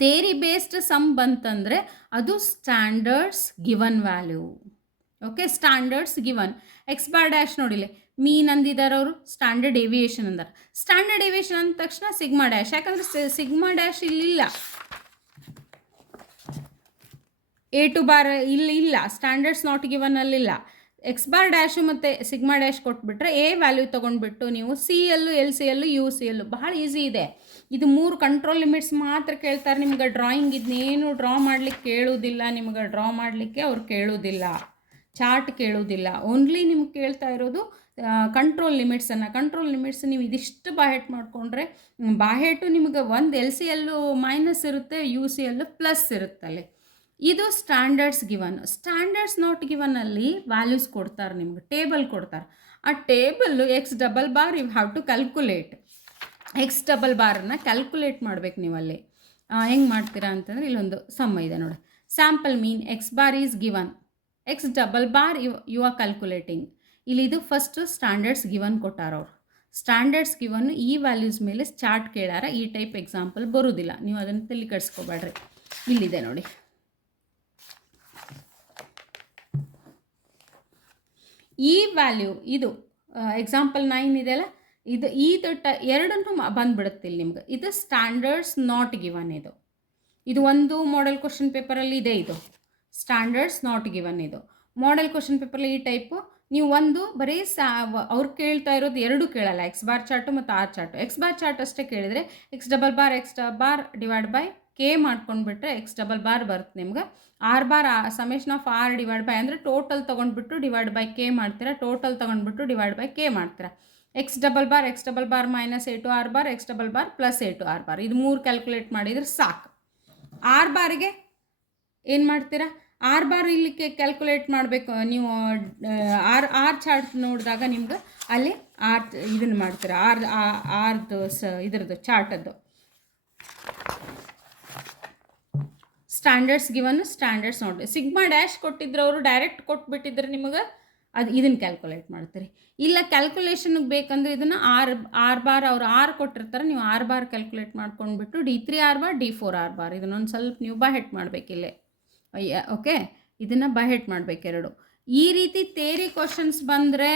ಥೇರಿ ಬೇಸ್ಡ್ ಸಮ್ ಬಂತಂದರೆ ಅದು standards given value. Okay, standards given x⁻# ನೋಡಿಲಿ ಮೀನ್ ಅಂದಿದ್ದಾರೆ ಅವರು, ಸ್ಟ್ಯಾಂಡರ್ಡ್ ಏವಿಯೇಷನ್ ಅಂದಾರೆ. ಸ್ಟ್ಯಾಂಡರ್ಡ್ ಏವಿಯೇಷನ್ ಅಂದ ತಕ್ಷಣ σ', ಯಾಕಂದರೆ σ' ಇಲ್ಲಿಲ್ಲ, A2 ಬಾರ್ ಇಲ್ಲಿ ಇಲ್ಲ, ಸ್ಟ್ಯಾಂಡರ್ಡ್ಸ್ ನಾಟ್ ಗಿವನ್ ಅಲ್ಲಿಲ್ಲ. x⁻# ಮತ್ತು σ' ಕೊಟ್ಬಿಟ್ರೆ ಎ ವ್ಯಾಲ್ಯೂ ತೊಗೊಂಡ್ಬಿಟ್ಟು ನೀವು CL LCL UCL ಬಹಳ ಈಸಿ ಇದೆ. ಇದು 3 ಕಂಟ್ರೋಲ್ ಲಿಮಿಟ್ಸ್ ಮಾತ್ರ ಕೇಳ್ತಾರೆ ನಿಮ್ಗೆ. ಡ್ರಾಯಿಂಗ್ ಇದನ್ನೇನು ಡ್ರಾ ಮಾಡಲಿಕ್ಕೆ ಕೇಳೋದಿಲ್ಲ, ನಿಮ್ಗೆ ಡ್ರಾ ಮಾಡಲಿಕ್ಕೆ ಅವ್ರು ಕೇಳೋದಿಲ್ಲ, ಚಾರ್ಟ್ ಕೇಳೋದಿಲ್ಲ. ಓನ್ಲಿ ನಿಮ್ಗೆ ಕೇಳ್ತಾ ಇರೋದು ಕಂಟ್ರೋಲ್ ಲಿಮಿಟ್ಸ್ ನೀವು ಇದಿಷ್ಟು ಬಾಯೆಟ್ ಮಾಡಿಕೊಂಡ್ರೆ ಬಾಯೆಟು ನಿಮ್ಗೆ ಒಂದು LCL ಮೈನಸ್ ಇರುತ್ತೆ, UCL ಪ್ಲಸ್ ಇರುತ್ತಲ್ಲಿ. ಇದು ಸ್ಟ್ಯಾಂಡರ್ಡ್ಸ್ ಗಿವನ್. ಸ್ಟ್ಯಾಂಡರ್ಡ್ಸ್ ನಾಟ್ ಗಿವನಲ್ಲಿ ವ್ಯಾಲ್ಯೂಸ್ ಕೊಡ್ತಾರೆ ನಿಮ್ಗೆ, ಟೇಬಲ್ ಕೊಡ್ತಾರೆ. ಆ table x⁻⁻ you have to calculate. x⁻⁻ calculate ಮಾಡ್ಬೇಕು ನೀವಲ್ಲಿ. ಹೆಂಗೆ ಮಾಡ್ತೀರಾ ಅಂತಂದರೆ ಇಲ್ಲೊಂದು ಸಮ್ ಇದೆ ನೋಡಿ. Sample mean x⁻ is given, x⁻⁻ you are calculating. ಇಲ್ಲಿ ಇದು ಫಸ್ಟು ಸ್ಟ್ಯಾಂಡರ್ಡ್ಸ್ ಗಿವನ್ ಕೊಟ್ಟಾರವ್ರು. ಸ್ಟ್ಯಾಂಡರ್ಡ್ಸ್ ಗಿವನ್ ಈ ವ್ಯಾಲ್ಯೂಸ್ ಮೇಲೆ ಚಾರ್ಟ್ ಕೇಳಾರ. ಈ ಟೈಪ್ ಎಕ್ಸಾಂಪಲ್ ಬರೋದಿಲ್ಲ, ನೀವು ಅದನ್ನು ತಲೆ ಕೆಡಿಸ್ಕೋಬೇಡ್ರಿ. ಇಲ್ಲಿದೆ ನೋಡಿ, ಈ ವ್ಯಾಲ್ಯೂ ಇದು ಎಕ್ಸಾಂಪಲ್ 9 ಇದೆಯಲ್ಲ, ಇದು ಎರಡನ್ನೂ ಬಂದುಬಿಡುತ್ತೆ ಇಲ್ಲಿ ನಿಮ್ಗೆ. ಇದು ಸ್ಟ್ಯಾಂಡರ್ಡ್ಸ್ ನಾಟ್ ಗಿವನ್. ಇದು ಒಂದು ಮಾಡೆಲ್ ಕ್ವಶನ್ ಪೇಪರಲ್ಲಿ ಇದೆ. ಇದು ಸ್ಟ್ಯಾಂಡರ್ಡ್ಸ್ ನಾಟ್ ಗಿವನ್. ಇದು ಮಾಡೆಲ್ ಕ್ವಶನ್ ಪೇಪರಲ್ಲಿ ಈ ಟೈಪು ನೀವು ಒಂದು ಬರೀ ಅವ್ರು ಕೇಳ್ತಾ ಇರೋದು ಎರಡು ಕೇಳಲ್ಲ, x⁻ ಚಾರ್ಟು ಮತ್ತು R ಚಾರ್ಟು. x⁻ ಚಾರ್ಟ್ ಅಷ್ಟೇ ಕೇಳಿದರೆ x⁻⁻k ಮಾಡ್ಕೊಂಡ್ಬಿಟ್ರೆ x⁻⁻ ಬರುತ್ತೆ ನಿಮ್ಗೆ. R⁻ ಸಮೇಷನ್ ಆಫ್ R / ಅಂದರೆ ಟೋಟಲ್ ತೊಗೊಂಡ್ಬಿಟ್ಟು /k ಮಾಡ್ತೀರಾ, ಟೋಟಲ್ ತೊಗೊಂಡ್ಬಿಟ್ಟು /k ಮಾಡ್ತೀರಾ. x⁻⁻ minus A2R⁻, x⁻⁻ plus A2R⁻, ಇದು 3 ಕ್ಯಾಲ್ಕುಲೇಟ್ ಮಾಡಿದರೆ ಸಾಕು. R⁻ಗೆ ಏನು ಮಾಡ್ತೀರಾ, R⁻ ಇಲ್ಲಿ ಕ್ಯಾಲ್ಕುಲೇಟ್ ಮಾಡಬೇಕು ನೀವು. ಆರ್ ಚಾರ್ಟ್ ನೋಡಿದಾಗ ನಿಮ್ಗೆ ಅಲ್ಲಿ ಇದನ್ನು ಮಾಡ್ತೀರಾ, ಆರ್ದು ಇದ್ರದ್ದು ಚಾರ್ಟದ್ದು. ಸ್ಟ್ಯಾಂಡರ್ಡ್ಸ್ ಗಿವನ್, ಸ್ಟ್ಯಾಂಡರ್ಡ್ಸ್ ನೋಡಿ. σ' ಕೊಟ್ಟಿದ್ರು ಅವರು ಡೈರೆಕ್ಟ್ ಕೊಟ್ಬಿಟ್ಟಿದ್ರೆ ನಿಮಗೆ ಅದು ಇದನ್ನು ಕ್ಯಾಲ್ಕುಲೇಟ್ ಮಾಡ್ತೀರಿ. ಇಲ್ಲ ಕ್ಯಾಲ್ಕುಲೇಷನ್ಗೆ ಬೇಕಂದ್ರೆ ಇದನ್ನು R⁻ ಅವ್ರು R ಕೊಟ್ಟಿರ್ತಾರೆ, ನೀವು R⁻ ಕ್ಯಾಲ್ಕುಲೇಟ್ ಮಾಡ್ಕೊಂಡ್ಬಿಟ್ಟು D3R⁻, D4R⁻ ಇದನ್ನೊಂದು ಸ್ವಲ್ಪ ನೀವು ಬಾಯೆಟ್ ಮಾಡಬೇಕಿಲ್ಲೇ. ಓಕೆ, ಇದನ್ನು ಬಾಯೆಟ್ ಮಾಡಬೇಕೆರಡು. ಈ ರೀತಿ ಥಿಯರಿ ಕ್ವಶನ್ಸ್ ಬಂದರೆ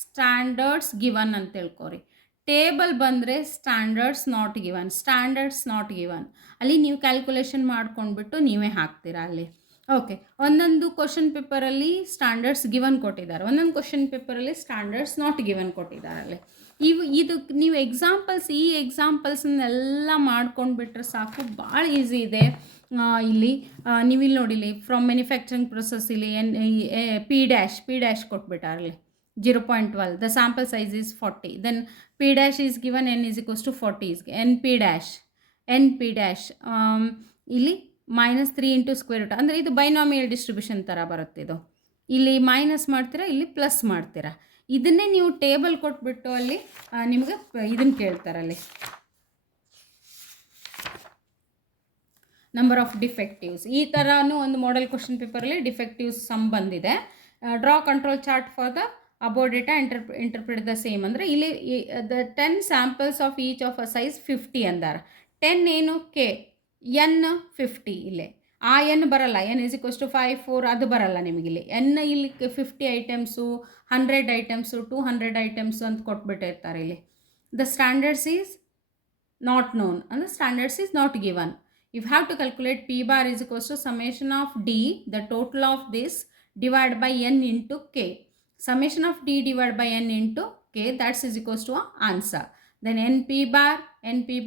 ಸ್ಟ್ಯಾಂಡರ್ಡ್ಸ್ ಗಿವನ್ ಅಂತ ತಿಳ್ಕೊರಿ. ಟೇಬಲ್ ಬಂದರೆ ಸ್ಟ್ಯಾಂಡರ್ಡ್ಸ್ ನಾಟ್ ಗಿವನ್. ಅಲ್ಲಿ ನೀವು ಕ್ಯಾಲ್ಕುಲೇಷನ್ ಮಾಡ್ಕೊಂಡ್ಬಿಟ್ಟು ನೀವೇ ಹಾಕ್ತೀರಾ ಅಲ್ಲಿ. ಓಕೆ, ಒಂದೊಂದು ಕ್ವಶನ್ ಪೇಪರಲ್ಲಿ ಸ್ಟ್ಯಾಂಡರ್ಡ್ಸ್ ಗಿವನ್ ಕೊಟ್ಟಿದ್ದಾರೆ, ಒಂದೊಂದು ಕ್ವಶನ್ ಪೇಪರಲ್ಲಿ ಸ್ಟ್ಯಾಂಡರ್ಡ್ಸ್ ನಾಟ್ ಗಿವನ್ ಕೊಟ್ಟಿದ್ದಾರೆ ಅಲ್ಲಿ. ಇದು ನೀವು ಈ ಎಕ್ಸಾಂಪಲ್ಸನ್ನೆಲ್ಲ ಮಾಡ್ಕೊಂಡ್ಬಿಟ್ರೆ ಸಾಕು, ಭಾಳ ಈಸಿ ಇದೆ. ಇಲ್ಲಿ ನೀವಿಲ್ಲಿ ನೋಡಿಲಿ ಫ್ರಮ್ ಮ್ಯಾನುಫ್ಯಾಕ್ಚರಿಂಗ್ ಪ್ರೊಸೆಸ್ ಇಲ್ಲಿ P' ಕೊಟ್ಬಿಟ್ಟಾರಲ್ಲಿ 0.12. The sample size is 40. Then P' is given n = 40 NP' ಇಲ್ಲಿ -3 × ಸ್ಕ್ವೇರ್ ರೂಟ್, ಅಂದರೆ ಇದು ಬೈನಾಮಿಯಲ್ ಡಿಸ್ಟ್ರಿಬ್ಯೂಷನ್ ಥರ ಬರುತ್ತೆ. ಇದು ಇಲ್ಲಿ ಮೈನಸ್ ಮಾಡ್ತೀರಾ, ಇಲ್ಲಿ ಪ್ಲಸ್ ಮಾಡ್ತೀರಾ. ಇದನ್ನೇ ನೀವು ಟೇಬಲ್ ಕೊಟ್ಬಿಟ್ಟು ಅಲ್ಲಿ ನಿಮಗೆ ಇದನ್ನು ಕೇಳ್ತಾರಲ್ಲಿ, ನಂಬರ್ ಆಫ್ ಡಿಫೆಕ್ಟಿವ್ಸ್. ಈ ಥರನೂ ಒಂದು ಮಾಡೆಲ್ ಕ್ವಶನ್ ಪೇಪರಲ್ಲಿ ಡಿಫೆಕ್ಟಿವ್ಸ್ ಸಮ್ ಬಂದಿದೆ. Draw control chart for the above data interpret the same. ಅಂದರೆ ಇಲ್ಲಿ the 10 samples of each of a size 50 ಅಂದಾರ. 10 ಏನು K, N 50 ಇಲ್ಲೇ. ಆ ಎನ್ ಬರಲ್ಲ, n = 5 4 ಅದು ಬರಲ್ಲ ನಿಮಗಿಲ್ಲಿ. ಎನ್ ಇಲ್ಲಿ 50 ಐಟಮ್ಸು, 100 ಐಟಮ್ಸು, 200 ಐಟಮ್ಸು ಅಂತ ಕೊಟ್ಬಿಟ್ಟಿರ್ತಾರೆ ಇಲ್ಲಿ. The standards is not known, ಅಂದರೆ standards is not given. You have to calculate P bar = summation of D, the total of this, divided by n into K. Summation of D divided by n into K, that's = answer. Then NP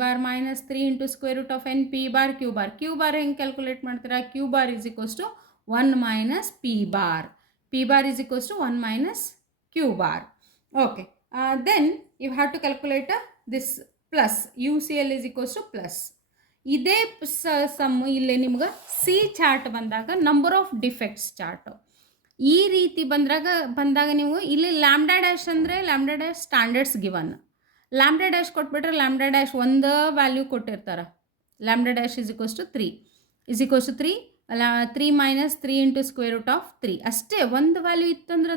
bar minus 3 into square root of NP bar Q bar. Q bar ಹೆಂಗೆ calculate ಮಾಡ್ತೀರಾ, Q bar = 1 minus P bar. P bar = 1 minus Q bar. Okay. Then you have to calculate this plus you C L is equals to plus. ಇದೇ ಸಮ್ಮು ಇಲ್ಲಿ ನಿಮ್ಗೆ C chart ಬಂದಾಗ number of defects chart ಈ ರೀತಿ ಬಂದಾಗ ನೀವು ಇಲ್ಲಿ ಲ್ಯಾಂಬ್ಡಾ ಡ್ಯಾಶ್ ಅಂದರೆ lambda dash standards given. Lambda dash ಕೊಟ್ಬಿಟ್ರೆ ಲ್ಯಾಂಬ್ಡಾ ಡ್ಯಾಶ್ ಒಂದು ವ್ಯಾಲ್ಯೂ ಕೊಟ್ಟಿರ್ತಾರೆ. Lambda dash is equals to 3 is equals to 3 ಅಲ್ಲ 3 minus 3 into square root of 3 ಅಷ್ಟೇ. ಒಂದು ವ್ಯಾಲ್ಯೂ ಇತ್ತಂದ್ರೆ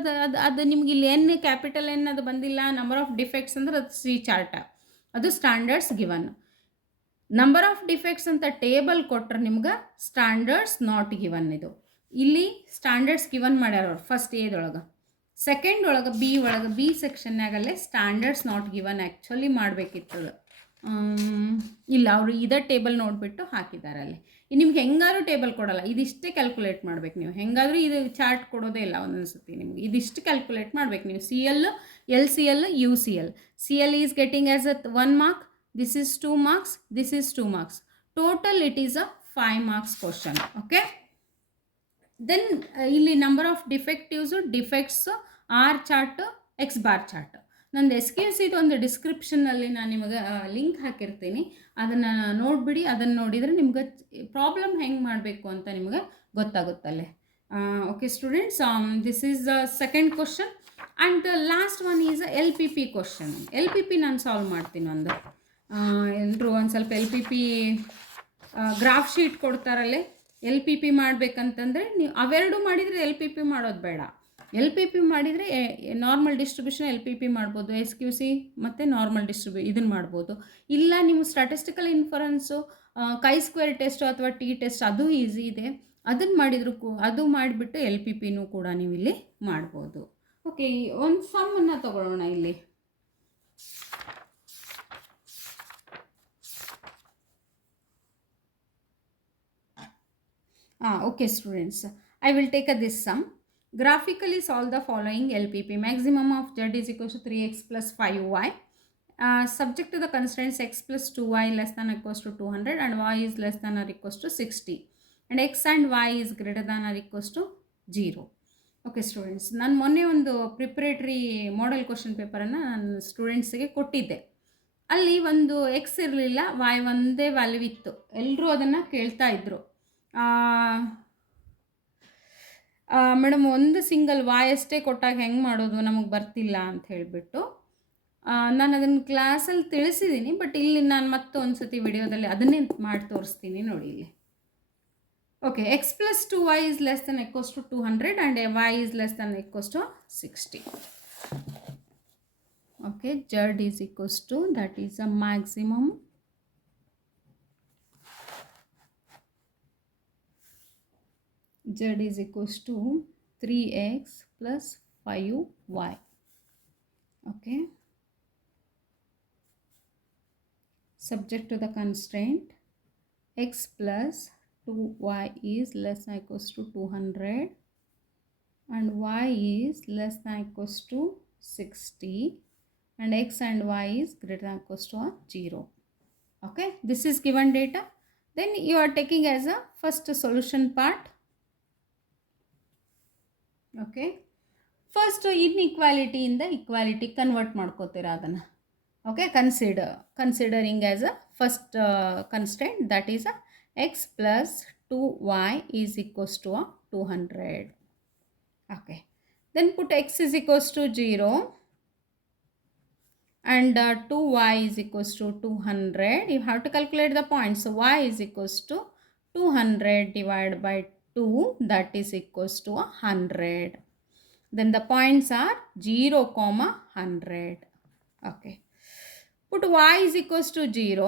ಅದು ನಿಮ್ಗೆ ಇಲ್ಲಿ ಎನ್ ಕ್ಯಾಪಿಟಲ್ ಎನ್ ಅದು ಬಂದಿಲ್ಲ. ನಂಬರ್ ಆಫ್ ಡಿಫೆಕ್ಟ್ಸ್ ಅಂದ್ರೆ ಅದು ಸಿ ಚಾರ್ಟ, ಅದು standards given. Number of defects ಅಂತ ಟೇಬಲ್ ಕೊಟ್ಟರೆ ನಿಮ್ಗೆ ಸ್ಟ್ಯಾಂಡರ್ಡ್ಸ್ ನಾಟ್ ಗಿವನ್. ಇದು ಇಲ್ಲಿ ಸ್ಟ್ಯಾಂಡರ್ಡ್ಸ್ ಗಿವನ್ ಮಾಡ್ಯಾರ ಅವ್ರು ಫಸ್ಟ್ ಎದೊಳಗೆ. ಸೆಕೆಂಡ್ ಒಳಗೆ ಬಿ ಸೆಕ್ಷನ್ನಾಗಲ್ಲೇ ಸ್ಟ್ಯಾಂಡರ್ಡ್ಸ್ ನಾಟ್ ಗಿವನ್ ಆ್ಯಕ್ಚುಲಿ ಮಾಡಬೇಕಿತ್ತದು. ಇಲ್ಲ ಅವರು ಇದೇ ಟೇಬಲ್ ನೋಡಿಬಿಟ್ಟು ಹಾಕಿದ್ದಾರೆ ಅಲ್ಲಿ. ನಿಮ್ಗೆ ಹೆಂಗಾದ್ರೂ ಟೇಬಲ್ ಕೊಡೋಲ್ಲ, ಇದಿಷ್ಟೇ ಕ್ಯಾಲ್ಕುಲೇಟ್ ಮಾಡ್ಬೇಕು ನೀವು. ಹೆಂಗಾದರೂ ಇದು ಚಾರ್ಟ್ ಕೊಡೋದೇ ಇಲ್ಲ ಒಂದೊಂದು ಸತಿ ನಿಮ್ಗೆ. ಇದಿಷ್ಟು ಕ್ಯಾಲ್ಕುಲೇಟ್ ಮಾಡ್ಬೇಕು ನೀವು. C L, L C L, you C L. C L is getting as a 1 mark, this is 2 marks, this is 2 marks. Total it is a 5 marks question. Okay. Then ಇಲ್ಲಿ number of defects or chart, X bar chart. ನಂದು excuse ಇದು ಒಂದು ಡಿಸ್ಕ್ರಿಪ್ಷನ್ನಲ್ಲಿ ನಾನು ನಿಮಗೆ link ಹಾಕಿರ್ತೀನಿ. ಅದನ್ನು ನೋಡಿಬಿಡಿ. ಅದನ್ನು ನೋಡಿದರೆ ನಿಮ್ಗೆ ಪ್ರಾಬ್ಲಮ್ ಹೆಂಗೆ ಮಾಡಬೇಕು ಅಂತ ನಿಮಗೆ ಗೊತ್ತಾಗುತ್ತಲ್ಲೇ. Okay students, this is the second question and the last one is L P P question. L P P ನಾನು ಸಾಲ್ವ್ ಮಾಡ್ತೀನಿ. ಎಲ್ಲರೂ ಒಂದು ಸ್ವಲ್ಪ L P P graph sheet ಕೊಡ್ತಾರಲ್ಲೇ. ಎಲ್ ಪಿ ಪಿ ಮಾಡಬೇಕಂತಂದರೆ ನೀವು ಅವೆರಡು ಮಾಡಿದರೆ ಎಲ್ ಪಿ ಪಿ ಮಾಡೋದು ಬೇಡ. ಎಲ್ ಪಿ ಪಿ ಮಾಡಿದರೆ normal distribution L P P ಮಾಡ್ಬೋದು, ಎಸ್ ಕ್ಯೂ ಸಿ ಮತ್ತು ನಾರ್ಮಲ್ ಇದನ್ನು ಮಾಡ್ಬೋದು. ಇಲ್ಲ ನೀವು ಸ್ಟ್ಯಾಟಿಸ್ಟಿಕಲ್ ಇನ್ಫರೆನ್ಸು, ಕೈ ಸ್ಕ್ವೇರ್ ಟೆಸ್ಟು ಅಥವಾ ಟಿ ಟೆಸ್ಟ್ ಅದು ಈಸಿ ಇದೆ. ಅದನ್ನು ಮಾಡಿದ್ರು ಅದು ಮಾಡಿಬಿಟ್ಟು ಎಲ್ ಪಿ ಪಿನೂ ಕೂಡ ನೀವು ಇಲ್ಲಿ ಮಾಡ್ಬೋದು. ಓಕೆ, ಒಂದು ಸಮ್ಮನ್ನು ತಗೊಳ್ಳೋಣ ಇಲ್ಲಿ. Okay students, I will take this sum. Graphically solve the following LPP. Maximum of z is equals to 3x plus 5y. Subject to the constraints x plus 2y less than or equals to 200 and y is less than or equals to 60 and x and y is greater than or equals to 0. Okay students, ನಾನು ಮೊನ್ನೆ ಒಂದು preparatory model question ಪೇಪರನ್ನು ನಾನು ಸ್ಟೂಡೆಂಟ್ಸಿಗೆ ಕೊಟ್ಟಿದ್ದೆ. ಅಲ್ಲಿ ಒಂದು X ಇರಲಿಲ್ಲ, Y ಒಂದೇ value ಇತ್ತು. ಎಲ್ಲರೂ ಅದನ್ನು ಕೇಳ್ತಾ ಇದ್ದರು. ಮೇಡಮ್ ಒಂದು ಸಿಂಗಲ್ ವಾಯ್ ಅಷ್ಟೇ ಕೊಟ್ಟಾಗ ಹೆಂಗೆ ಮಾಡೋದು, ನಮಗೆ ಬರ್ತಿಲ್ಲ ಅಂತ ಹೇಳಿಬಿಟ್ಟು ನಾನು ಅದನ್ನು ಕ್ಲಾಸಲ್ಲಿ ತಿಳಿಸಿದ್ದೀನಿ. ಬಟ್ ಇಲ್ಲಿ ನಾನು ಮತ್ತೊಂದು ಸತಿ ವಿಡಿಯೋದಲ್ಲಿ ಅದನ್ನೇ ಮಾಡಿ ತೋರಿಸ್ತೀನಿ ನೋಡಿ ಇಲ್ಲಿ. Okay, X plus 2y is less than equals to 200 and y is less than equals to 60. Okay, z is equals to, that is a maximum z is equals to 3x plus 5y. Okay, subject to the constraint x plus 2y is less than equals to 200 and y is less than equals to 60 and x and y is greater than equals to 0. Okay, this is given data. Then you are taking as a first solution part. Okay, first ಇನ್ಇಕ್ವಾಲಿಟಿಯಿಂದ equality convert ಮಾಡ್ಕೋತೀರಾ ಅದನ್ನು. Okay, considering as a first constant that is a x plus 2y is equals to 200. Okay, then put x is equals to 0 and 2y is equals to 200. You have to calculate the points. So y is equals to 200 divided by 2, that is equals to 100. Then the points are 0, 100. Okay, put y is equals to 0,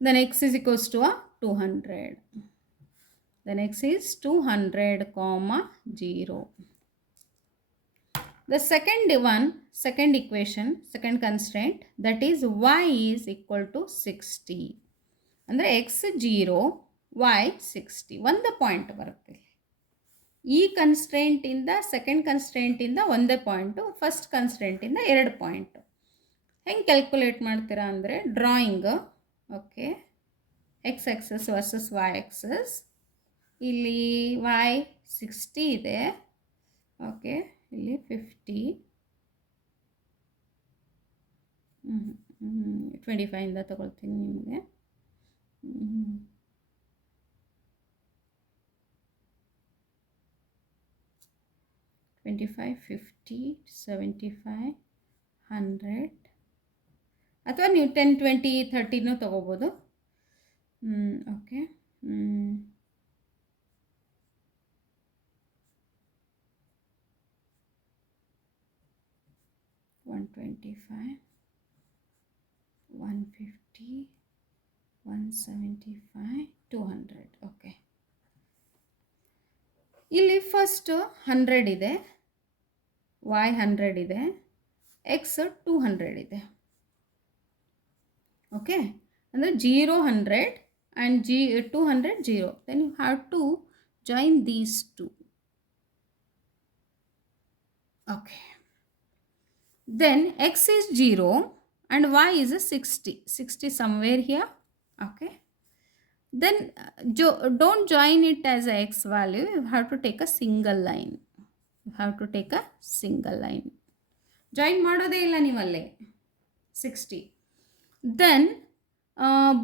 then x is equals to 200, then x is 200, 0. The second equation, second constraint, that is y is equal to 60. ಅಂದರೆ x 0, y 60. ಒಂದು point ಬರುತ್ತೆ. ಈ ಕನ್ಸ್ಟ್ರೆಂಟಿಂದ second ಕನ್ಸ್ಟ್ರೆಂಟಿಂದ ಒಂದೇ point, first ಕನ್ಸ್ಟ್ರೆಂಟಿಂದ 2 point. ಹೆಂಗೆ calculate ಮಾಡ್ತೀರಾ ಅಂದರೆ drawing. Okay, X axis versus Y axis. ಇಲ್ಲಿ y 60 ಇದೆ. ಓಕೆ, ಇಲ್ಲಿ 50 25ಇಂದ ತೊಗೊಳ್ತೀನಿ ನಿಮಗೆ. 25, 50, 75, 100 ಅಥವಾ ನೀವು 10, 20, 30 ತೊಗೋಬೋದು. ಓಕೆ. 125, 150, 175, 200. ಓಕೆ, ಇಲ್ಲಿ ಫಸ್ಟ್ 100 ಇದೆ, y 100 ಇದೆ, x 200 ಇದೆ. ಓಕೆ, ಅಂದರೆ 0 100 and 200 0. Then you have to join these two. Okay. Then x is 0 and y is a 60. 60 somewhere here. Okay. Then don't join it as a x value. You have to take a single line. You have to take a single line. Join ಮಾಡೋದೇ ಇಲ್ಲ ನೀವಲ್ಲಿ 60. Then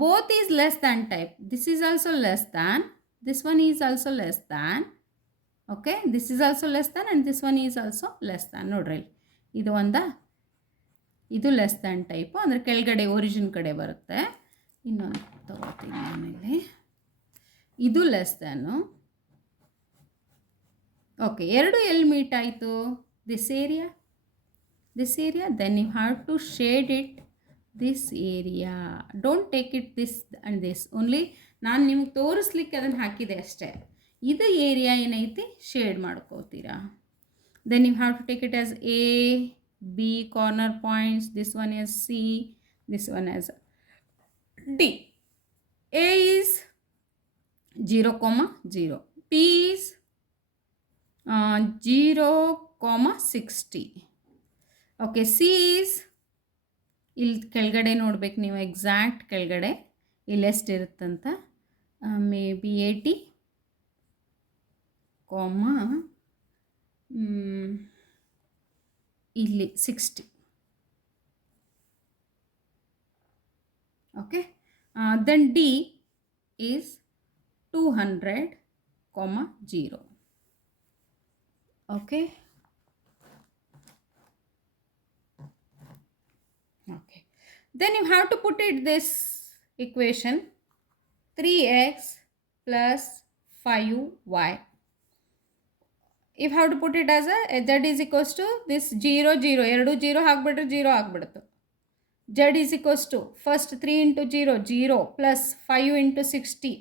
both is less than type. This is also less than. This one is also less than. Okay. This is also less than and this one is also less than. ನೋಡ್ರಿ, ಇದು ಒಂದಾ, ಇದು less than type, ಅಂದರೆ ಕೆಳಗಡೆ origin ಕಡೆ ಬರುತ್ತೆ. ಇನ್ನೊಂದು ತಗೋತೀನಿ ಆಮೇಲೆ. ಇದು ಲೆಸ್ ದ್ಯಾನು. ಓಕೆ, ಎರಡು ಎಲ್ಲಿ ಮೀಟ್ ಆಯಿತು? This area, this area. Then you have to shade it this area. Don't take it this and this. Only ನಾನು ನಿಮ್ಗೆ ತೋರಿಸ್ಲಿಕ್ಕೆ ಅದನ್ನು ಹಾಕಿದೆ ಅಷ್ಟೇ. ಇದು ಏರಿಯಾ ಏನೈತಿ ಶೇಡ್ ಮಾಡ್ಕೋತೀರಾ. Then you have to take it as a B corner points. This one is C, this one is D. A is 0, 0. P is 0, 60. Okay, C is ಇಲ್ಲಿ ಕೆಳಗಡೆ ನೋಡ್ಬೇಕು ನೀವು, ಎಕ್ಸಾಕ್ಟ್ ಕೆಳಗಡೆ ಇಲ್ಲಿ ಎಷ್ಟು ಇರುತ್ತಂತ. ಮೇ ಬಿ 80, ಇಲ್ಲಿ 60. Okay, then D is 200, 0. Okay, okay. Then you have to put it this equation 3x plus 5y. If you have to put it as a z is equals to this 0, 0, ಎರಡು 0 ಹಾಕ್ಬಿಟ್ರೆ 0 ಆಗಿಬಿಡುತ್ತೆ. z is equals to first 3 into 0, 0 plus 5 into 60,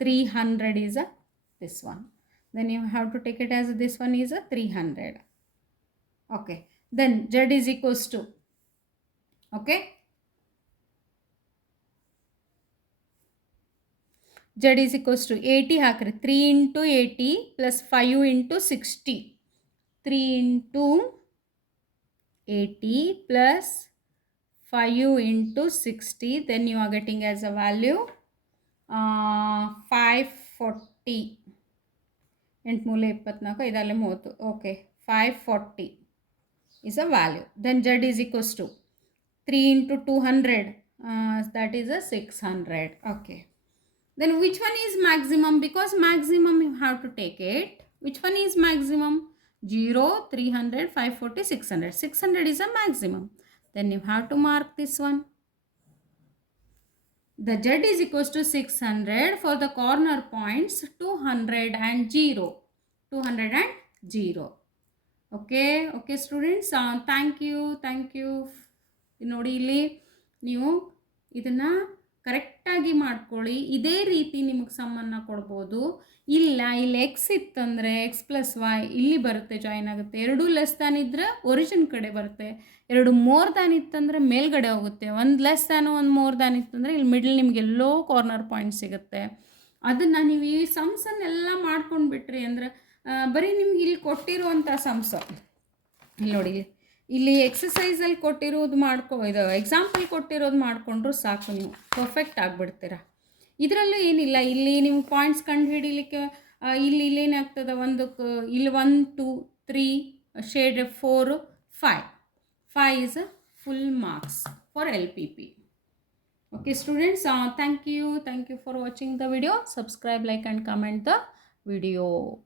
300 is a this one. Then you have to take it as this one is a 300. Okay, then z is equals to, okay, z is equals to 80 ಹಾಕ್ರಿ. 3 into 80 plus 5 into 60. 3 into 80 plus 5 into 60. Then you are getting as a value 540. 8 ಮೂಲೆ 24, ಇದರಲ್ಲಿ 30. Okay, 540 is a value. Then z is equals to 3 into 200. That is a 600. Okay. Then which one is maximum? Because maximum you have to take it. Which one is maximum? 0, 300, 540, 600. 600 is a maximum. Then you have to mark this one. The z is equals to 600 for the corner points 200 and 0. 200 and 0. Okay, okay students. Thank you. ನೋಡಿ ಇಲ್ಲಿ ನೀವು ಇದನ್ನು ಕರೆಕ್ಟಾಗಿ ಮಾಡ್ಕೊಳ್ಳಿ. ಇದೇ ರೀತಿ ನಿಮಗೆ ಸಮ್ಮನ್ನು ಕೊಡ್ಬೋದು. ಇಲ್ಲ ಇಲ್ಲಿ ಎಕ್ಸ್ ಇತ್ತಂದರೆ ಎಕ್ಸ್ ಪ್ಲಸ್ ವೈ ಇಲ್ಲಿ ಬರುತ್ತೆ, ಜಾಯಿನ್ ಆಗುತ್ತೆ. ಎರಡು ಲೆಸ್ ದ್ಯಾನ್ ಇದ್ದರೆ ಒರಿಜಿನ್ ಕಡೆ ಬರುತ್ತೆ. ಎರಡು ಮೋರ್ ದ್ಯಾನ್ ಇತ್ತಂದರೆ ಮೇಲ್ಗಡೆ ಹೋಗುತ್ತೆ. ಒಂದು ಲೆಸ್ ದ್ಯಾನು ಒಂದು ಮೋರ್ ದ್ಯಾನ್ ಇತ್ತಂದರೆ ಇಲ್ಲಿ ಮಿಡಲ್ ನಿಮಗೆ ಎಲ್ಲೋ ಕಾರ್ನರ್ ಪಾಯಿಂಟ್ ಸಿಗುತ್ತೆ. ಅದನ್ನು ನೀವು ಈ ಸಮ್ಸನ್ನೆಲ್ಲ ಮಾಡ್ಕೊಂಡು ಬಿಟ್ರಿ ಅಂದರೆ ಬರೀ ನಿಮ್ಗೆ ಇಲ್ಲಿ ಕೊಟ್ಟಿರುವಂಥ ಸಮ್ಸ ಇಲ್ಲಿ ನೋಡಿ, ಇಲ್ಲಿ ಎಕ್ಸಸೈಸಲ್ಲಿ ಕೊಟ್ಟಿರೋದು ಇದು ಎಕ್ಸಾಂಪಲ್ ಕೊಟ್ಟಿರೋದು ಮಾಡಿಕೊಂಡ್ರು ಸಾಕು, ನೀವು ಪರ್ಫೆಕ್ಟ್ ಆಗಿಬಿಡ್ತೀರ. ಇದರಲ್ಲೂ ಏನಿಲ್ಲ, ಇಲ್ಲಿ ನೀವು ಪಾಯಿಂಟ್ಸ್ ಕಂಡು ಹಿಡಿಲಿಕ್ಕೆ ಇಲ್ಲಿ ಏನಾಗ್ತದೆ, ಇಲ್ಲಿ 1 2 3 shade 4 5 5 is full marks for LPP. Okay students, thank you for watching the video. Subscribe, like and comment the video.